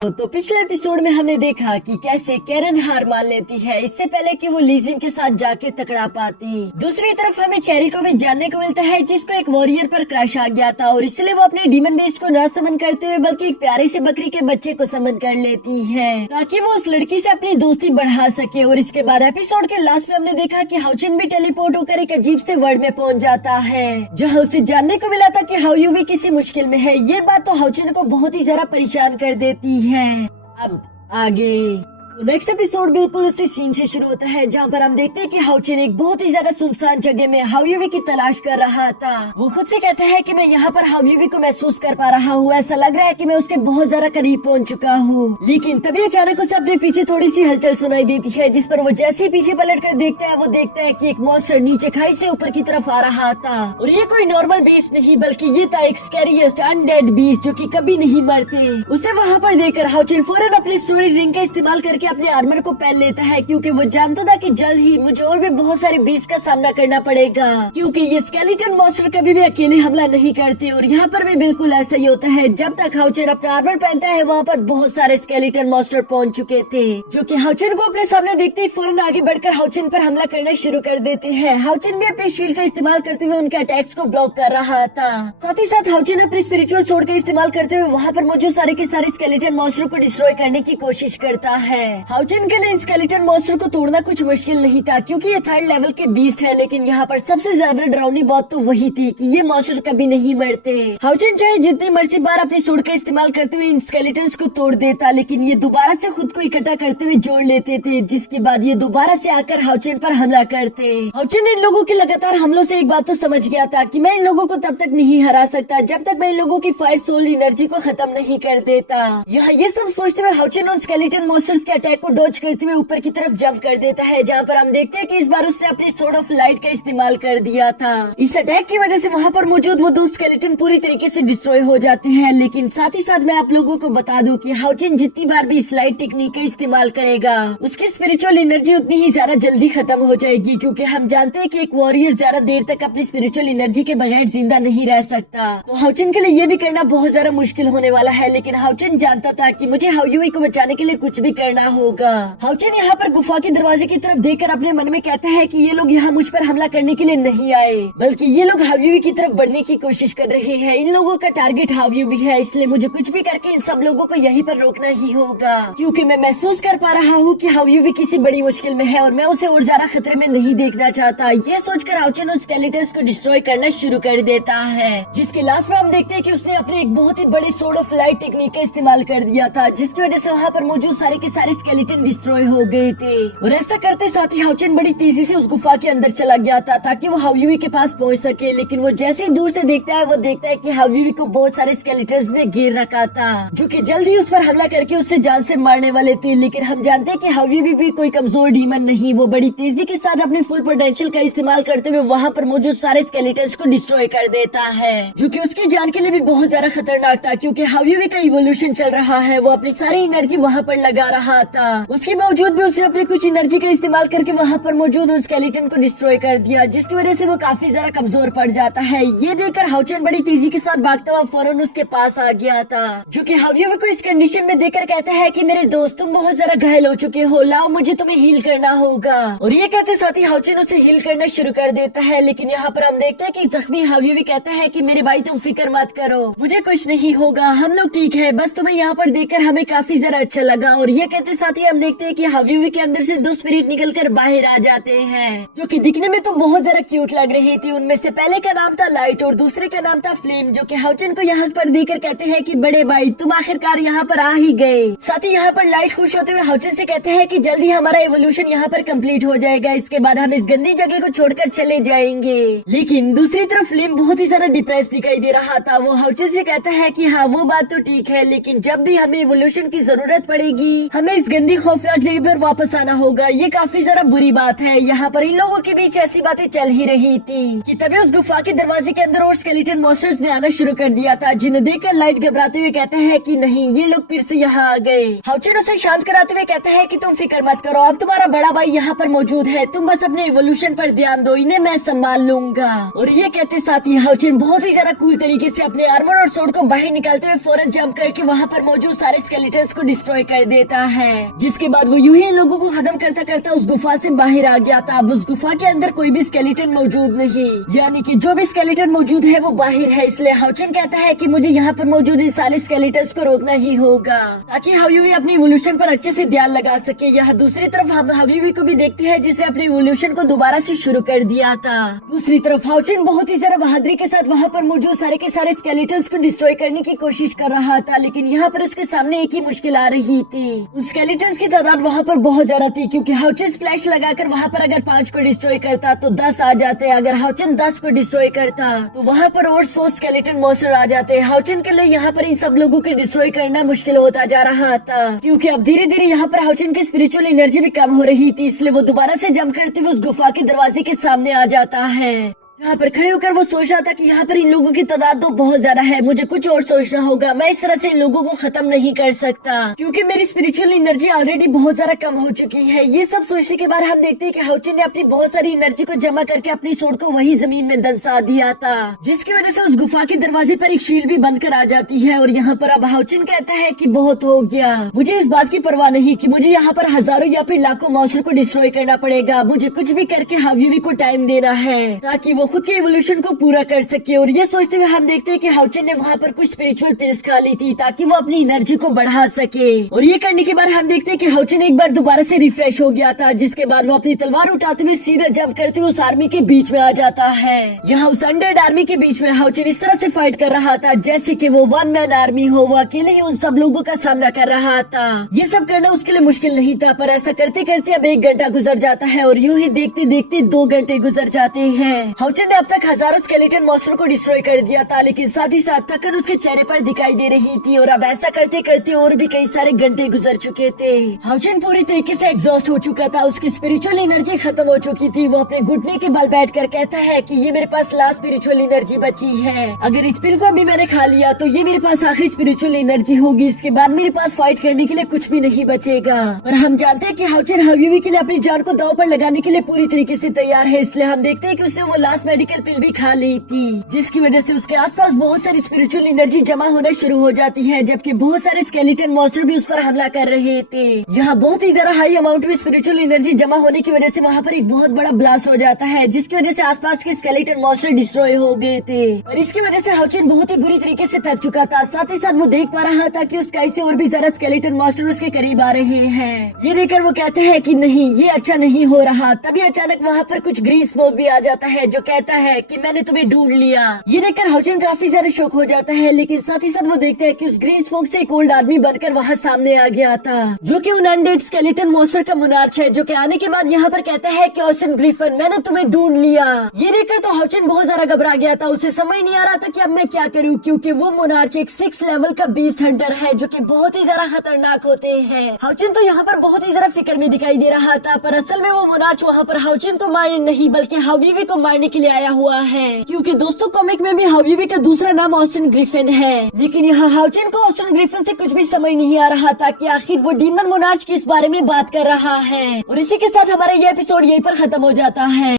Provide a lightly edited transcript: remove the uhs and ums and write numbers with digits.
तो पिछले एपिसोड में हमने देखा कि कैसे कैरन हार मान लेती है इससे पहले कि वो लीजिन के साथ जाके टकरा पाती। दूसरी तरफ हमें चेरी को भी जानने को मिलता है जिसको एक वॉरियर पर क्रश आ गया था और इसलिए वो अपने डीमन बेस्ट को न समन करते हुए बल्कि एक प्यारी सी बकरी के बच्चे को समन कर लेती है ताकि वो उस लड़की से अपनी दोस्ती बढ़ा सके। और इसके बाद एपिसोड के लास्ट में हमने देखा कि हाउचिन भी टेलीपोर्ट होकर एक अजीब से वर्ल्ड में पहुंच जाता है जहाँ उसे जानने को मिला था कि हाउयूवी किसी मुश्किल में है। ये बात तो हाउचिन को बहुत ही ज्यादा परेशान कर देती है। अब आगे तो नेक्स्ट एपिसोड बिल्कुल उसी सीन से शुरू होता है जहाँ पर हम देखते हैं कि हाउचिन एक बहुत ही ज्यादा सुनसान जगह में हाउयूवी की तलाश कर रहा था। वो खुद से कहता है कि मैं यहाँ पर हाउयूवी को महसूस कर पा रहा हूँ, ऐसा लग रहा है कि मैं उसके बहुत ज्यादा करीब पहुँच चुका हूँ। लेकिन तभी अचानक उसे अपने पीछे थोड़ी सी हलचल सुनाई देती है जिस पर वो जैसे ही पीछे पलट कर देखता है वो देखता है कि एक मॉन्स्टर नीचे खाई से ऊपर की तरफ आ रहा था और ये कोई नॉर्मल बीस्ट नहीं बल्कि ये था एक स्कैरीएस्ट अनडेड बीस्ट जो कि कभी नहीं मरते। उसे वहाँ पर देखकर हाउचिन फौरन अपने स्टोरेज रिंग का इस्तेमाल करके अपने आर्मर को पहन लेता है क्योंकि वो जानता था कि जल्द ही मुझे और भी बहुत सारे बीस्ट का सामना करना पड़ेगा क्योंकि ये स्केलेटन मॉन्स्टर कभी भी अकेले हमला नहीं करते। और यहाँ पर भी बिल्कुल ऐसा ही होता है। जब तक हाउचिन अपना आर्मर पहनता है वहाँ पर बहुत सारे स्केलेटन मॉन्स्टर पहुँच चुके थे जो कि हाउचिन को अपने सामने देखते ही फौरन आगे बढ़कर हाउचिन पर हमला करना शुरू कर देते हैं। हाउचिन भी अपने शील्ड का इस्तेमाल करते हुए उनके अटैक्स को ब्लॉक कर रहा था। साथ ही साथ हाउचिन अपने स्पिरिचुअल सोर्ड का इस्तेमाल करते हुए वहाँ पर मौजूद सारे के सारे स्केलेटन मॉन्स्टर को डिस्ट्रॉय करने की कोशिश करता है। हाउचिन के लिए स्केलेटन मॉन्स्टर को तोड़ना कुछ मुश्किल नहीं था क्योंकि ये थर्ड लेवल के बीस्ट है, लेकिन यहाँ पर सबसे ज्यादा डरावनी बात तो वही थी कि ये मॉन्स्टर कभी नहीं मरते। हाउचिन चाहे जितनी मर्जी बार अपनी सोर्ड का इस्तेमाल करते हुए इन स्केलेटन्स को तोड़ देता लेकिन ये दोबारा से खुद को इकट्ठा करते हुए जोड़ लेते थे जिसके बाद ये दोबारा से आकर हाउचिन पर हमला करते। हाउचिन इन लोगों के लगातार हमलों से एक बात तो समझ गया था कि मैं इन लोगों को तब तक नहीं हरा सकता जब तक मैं इन लोगों की फायर सोल एनर्जी को खत्म नहीं कर देता। यहाँ ये सब सोचते हुए हाउचिन उन स्केलेटन मॉन्स्टर्स के अटैक को डॉज करते हुए ऊपर की तरफ जंप कर देता है जहाँ पर हम देखते हैं कि इस बार उसने अपनी सोर्ड ऑफ लाइट का इस्तेमाल कर दिया था। इस अटैक की वजह से वहाँ पर मौजूद वो दो स्केलेटन पूरी तरीके से डिस्ट्रॉय हो जाते हैं। लेकिन साथ ही साथ मैं आप लोगों को बता दूं कि हाउचिन जितनी बार भी इस लाइट टेक्निक का इस्तेमाल करेगा उसकी स्पिरिचुअल एनर्जी उतनी ही ज्यादा जल्दी खत्म हो जाएगी क्योंकि हम जानते हैं कि एक वॉरियर ज्यादा देर तक अपनी स्पिरिचुअल एनर्जी के बगैर जिंदा नहीं रह सकता। तो हाउचिन के लिए ये भी करना बहुत ज्यादा मुश्किल होने वाला है। लेकिन हाउचिन जानता था कि मुझे हाउयूवी को बचाने के लिए कुछ भी करना होगा। हाउचिन यहाँ पर गुफा के दरवाजे की तरफ देखकर अपने मन में कहता है कि ये लोग यहाँ मुझ पर हमला करने के लिए नहीं आए बल्कि ये लोग हाउयूवी की तरफ बढ़ने की कोशिश कर रहे हैं। इन लोगों का टारगेट हाउयूवी है, इसलिए मुझे कुछ भी करके इन सब लोगों को यहीं पर रोकना ही होगा क्योंकि मैं महसूस कर पा रहा हूँ कि हाउयूवी किसी बड़ी मुश्किल में है और मैं उसे और ज्यादा खतरे में नहीं देखना चाहता। ये सोचकर हाउचिन उस स्केलेटन्स को डिस्ट्रॉय करना शुरू कर देता है जिसके लास्ट में हम देखते हैं कि उसने अपनी एक बहुत ही बड़ी सोर्ड ऑफ लाइट टेक्निक का इस्तेमाल कर दिया था जिसकी वजह से वहाँ पर मौजूद सारे के सारे स्केलेटन डिस्ट्रॉय हो गए थे। और ऐसा करते साथ ही हाउचिन बड़ी तेजी से उस गुफा के अंदर चला गया था ताकि वो हाउयूवी के पास पहुंच सके। लेकिन वो जैसे ही दूर से देखता है वो देखता है कि हाउयूवी को बहुत सारे स्केलेटन्स ने घेर रखा था जो कि जल्द ही उस पर हमला करके उससे जान से मारने वाले थे। लेकिन हम जानते हैं कि हाउयूवी भी कोई कमजोर डीमन नहीं, वो बड़ी तेजी के साथ अपने फुल पोटेंशियल का इस्तेमाल करते हुए वहाँ पर मौजूद सारे स्केलेटन्स को डिस्ट्रॉय कर देता है जो कि उसकी जान के लिए भी बहुत ज्यादा खतरनाक था क्योंकि हाउयूवी का इवोल्यूशन चल रहा है। वो अपनी सारी एनर्जी वहाँ पर लगा रहा था, उसके बावजूद भी उसने अपनी कुछ एनर्जी का इस्तेमाल करके वहाँ पर मौजूद उस स्केलेटन को डिस्ट्रॉय कर दिया जिसकी वजह से वो काफी ज्यादा कमजोर पड़ जाता है। ये देखकर हाउचिन बड़ी तेजी के साथ भागता हुआ फौरन उसके पास आ गया था जो कि हाउयूवी को इस कंडीशन में देखकर कहता है कि मेरे दोस्त तुम बहुत ज्यादा घायल हो चुके हो, लाओ मुझे तुम्हें हील करना होगा। और ये कहते साथ ही हाउचिन उसे हील करना शुरू कर देता है। लेकिन यहाँ पर हम देखते हैं कि जख्मी हाउयूवी कहता है कि मेरे भाई तुम फिक्र मत करो, मुझे कुछ नहीं होगा, हम लोग ठीक है, बस तुम्हें यहाँ पर देखकर हमें काफी ज्यादा अच्छा लगा। और ये कहते साथ ही हम देखते हैं कि हाउयूवी के अंदर से दो स्पिरिट निकलकर बाहर आ जाते हैं जो कि दिखने में तो बहुत ज्यादा क्यूट लग रही थी। उनमें से पहले का नाम था लाइट और दूसरे का नाम था फ्लेम जो कि हाउचिन को यहाँ पर देकर कहते हैं कि बड़े भाई तुम आखिरकार यहाँ पर आ ही गए। साथ ही यहाँ पर लाइट खुश होते हुए हाउचिन से कहते हैं कि जल्दी हमारा एवोल्यूशन यहाँ पर कंप्लीट हो जाएगा, इसके बाद हम इस गंदी जगह को छोड़कर चले जाएंगे। लेकिन दूसरी तरफ फ्लेम बहुत ही ज्यादा डिप्रेस दिखाई दे रहा था। वो हाउचिन से कहता है कि हाँ वो बात तो ठीक है लेकिन जब भी हमें एवोल्यूशन की जरूरत पड़ेगी हमें इस इस गंदी खौफनाक जगह पर वापस आना होगा। ये काफी जरा बुरी बात है। यहाँ पर इन लोगों के बीच ऐसी बातें चल ही रही थी कि तभी उस गुफा के दरवाजे के अंदर और स्केलेटन मॉन्स्टर्स ने आना शुरू कर दिया था, जिन्हें देखकर लाइट घबराते हुए कहता है कि नहीं, ये लोग फिर से यहाँ आ गए। हाउचिन उसे शांत कराते हुए कहता है कि तुम फिक्र मत करो, अब तुम्हारा बड़ा भाई यहाँ पर मौजूद है, तुम बस अपने इवोल्यूशन पर ध्यान दो, इन्हें मैं संभाल लूंगा। और ये कहते साथ ही हाउचिन बहुत ही ज्यादा कूल तरीके से अपने आर्मर और स्वॉर्ड को बाहर निकालते हुए फौरन जंप करके वहाँ पर मौजूद सारे स्केलेटन्स को डिस्ट्रॉय कर देता है। जिसके बाद वो यूं ही लोगों को खत्म करता करता उस गुफा से बाहर आ गया था। अब उस गुफा के अंदर कोई भी स्केलेटन मौजूद नहीं, यानी कि जो भी स्केलेटन मौजूद है वो बाहर है। इसलिए हाउचिन कहता है कि मुझे यहाँ पर मौजूद इन सारे स्केलेटन्स को रोकना ही होगा ताकि हायुई अपनी इवोल्यूशन पर अच्छे से ध्यान लगा सके। यहाँ दूसरी तरफ हम हायुई को भी देखते हैं जिसने अपनी इवोल्यूशन को दोबारा से शुरू कर दिया था। दूसरी तरफ हाउचिन बहुत ही ज्यादा बहादुरी के साथ वहाँ पर मौजूद सारे के सारे स्केलेटन्स को डिस्ट्रॉय करने की कोशिश कर रहा था, लेकिन यहाँ पर उसके सामने एक ही मुश्किल आ रही थी। उन स्केलेटन्स की तादाद वहाँ पर बहुत ज्यादा थी, क्योंकि हाउचिन स्प्लैश लगाकर वहाँ पर अगर 5 को डिस्ट्रॉय करता तो 10 आ जाते। अगर हाउचिन 10 को डिस्ट्रॉय करता तो वहाँ पर और 100 स्केलेटन मॉन्स्टर आ जाते। हाउचिन के लिए यहाँ पर इन सब लोगों को डिस्ट्रॉय करना मुश्किल होता जा रहा था, क्योंकि अब धीरे धीरे यहाँ पर हाउचिन की स्पिरिचुअल एनर्जी भी कम हो रही थी। इसलिए वो दोबारा से जंप करते हुए उस गुफा के दरवाजे के सामने आ जाता है। यहाँ पर खड़े होकर वो सोच रहा था कि यहाँ पर इन लोगों की तादाद तो बहुत ज्यादा है, मुझे कुछ और सोचना होगा। मैं इस तरह से इन लोगों को खत्म नहीं कर सकता, क्योंकि मेरी स्पिरिचुअल एनर्जी ऑलरेडी बहुत ज्यादा कम हो चुकी है। ये सब सोचने के बाद हम देखते हैं कि हाउचिन ने अपनी बहुत सारी एनर्जी को जमा करके अपनी सोड को वही जमीन में दंसा दिया था, जिसकी वजह से उस गुफा के दरवाजे पर एक शील भी बनकर आ जाती है। और यहाँ पर अब हाउचिन कहता है कि बहुत हो गया, मुझे इस बात की परवाह नहीं कि मुझे यहाँ पर हजारों या फिर लाखों मॉन्स्टर को डिस्ट्रॉय करना पड़ेगा। मुझे कुछ भी करके हायुई को टाइम देना है ताकि वो खुद के इवोल्यूशन को पूरा कर सके। और ये सोचते हुए हम देखते हैं कि हाउचिन ने वहाँ पर कुछ स्पिरिचुअल पिल्स खा ली थी ताकि वो अपनी एनर्जी को बढ़ा सके। और ये करने के बाद हम देखते हैं कि हाउचिन एक बार दोबारा से रिफ्रेश हो गया था, जिसके बाद वो अपनी तलवार उठाते हुए सीधा जंप करते हुए उस आर्मी के बीच में आ जाता है। यहाँ उस अनडेड आर्मी के बीच में हाउचिन इस तरह से फाइट कर रहा था जैसे कि वो 1 मैन आर्मी हो, वो अकेले ही उन सब लोगों का सामना कर रहा था। ये सब करना उसके लिए मुश्किल नहीं था, पर ऐसा करते करते अब 1 घंटा गुजर जाता है और यूं ही देखते देखते 2 घंटे गुजर जाते हैं। हाउचिन ने अब तक हजारों स्केलेटन मॉन्स्टर को डिस्ट्रॉय कर दिया था, लेकिन साथ ही साथ थकन उसके चेहरे पर दिखाई दे रही थी। और अब ऐसा करते करते और भी कई सारे घंटे गुजर चुके थे। हाउचिन पूरी तरीके से एग्जॉस्ट हो चुका था, उसकी स्पिरिचुअल एनर्जी खत्म हो चुकी थी। वो अपने घुटने के बल बैठकर कहता है कि ये मेरे पास लास्ट स्पिरिचुअल एनर्जी बची है, अगर इस पिल को अभी मैंने खा लिया तो ये मेरे पास आखिरी स्पिरिचुअल एनर्जी होगी। इसके बाद मेरे पास फाइट करने के लिए कुछ भी नहीं बचेगा। और हम जानते हैं कि हाउचिन हायुई के लिए अपनी जान को दांव पर लगाने के लिए पूरी तरीके से तैयार है। इसलिए हम देखते हैं कि उसने वो लास्ट मेडिकल पिल भी खा ली थी, जिसकी वजह से उसके आसपास बहुत सारी स्पिरिचुअल एनर्जी जमा होना शुरू हो जाती है, जबकि बहुत सारे स्केलेटन मॉन्स्टर भी उस पर हमला कर रहे थे। यहाँ बहुत ही ज्यादा हाई अमाउंट में स्पिरिचुअल एनर्जी जमा होने की वजह से वहाँ पर एक बहुत बड़ा ब्लास्ट हो जाता है, जिसकी वजह से आसपास के स्केलेटन मॉन्स्टर डिस्ट्रॉय हो गए थे। और इसकी वजह से हाउचिन बहुत ही बुरी तरीके से थक चुका था। साथ ही साथ वो देख पा रहा था कि उस स्काई से और भी ज्यादा स्केलेटन मॉन्स्टर उसके करीब आ रहे हैं। ये देखकर वो कहता है कि नहीं, ये अच्छा नहीं हो रहा। तभी अचानक वहाँ पर कुछ ग्रीन स्मोक भी आ जाता है, जो कहता है कि मैंने तुम्हें ढूंढ लिया। ये देखकर हाउचिन काफी ज्यादा शॉक हो जाता है, लेकिन साथ ही साथ वो देखते हैं कि उस ग्रीन स्मोक से एक ओल्ड आदमी बनकर वहाँ सामने आ गया था, जो कि उन अनडेड स्केलेटन मॉन्स्टर का मुनार्च है, जो कि आने के बाद यहाँ पर कहता है कि ओशन ग्रिफिन, मैंने तुम्हें ढूंढ लिया। ये देखकर तो हाउचिन बहुत ज्यादा घबरा गया था, उसे समझ नहीं आ रहा था कि अब मैं क्या करूँ, क्योंकि वो मुनार्च एक 6 लेवल का बीस्ट हंटर है, जो कि बहुत ही ज्यादा खतरनाक होते हैं। हाउचिन तो यहाँ पर बहुत ही ज्यादा फिक्र में दिखाई दे रहा था, पर असल में वो मुनार्च वहाँ पर हाउचिन को मारने नहीं बल्कि हायुई को मारने के लिए आया हुआ है, क्योंकि दोस्तों कॉमिक में भी हायुई का दूसरा नाम ओशन ग्रिफिन है। लेकिन यहाँ हाउचिन को ओशन ग्रिफिन से कुछ भी समझ नहीं आ रहा था कि आखिर वो डीमन मोनार्च किस बारे में बात कर रहा है। और इसी के साथ हमारा ये एपिसोड यहीं पर खत्म हो जाता है।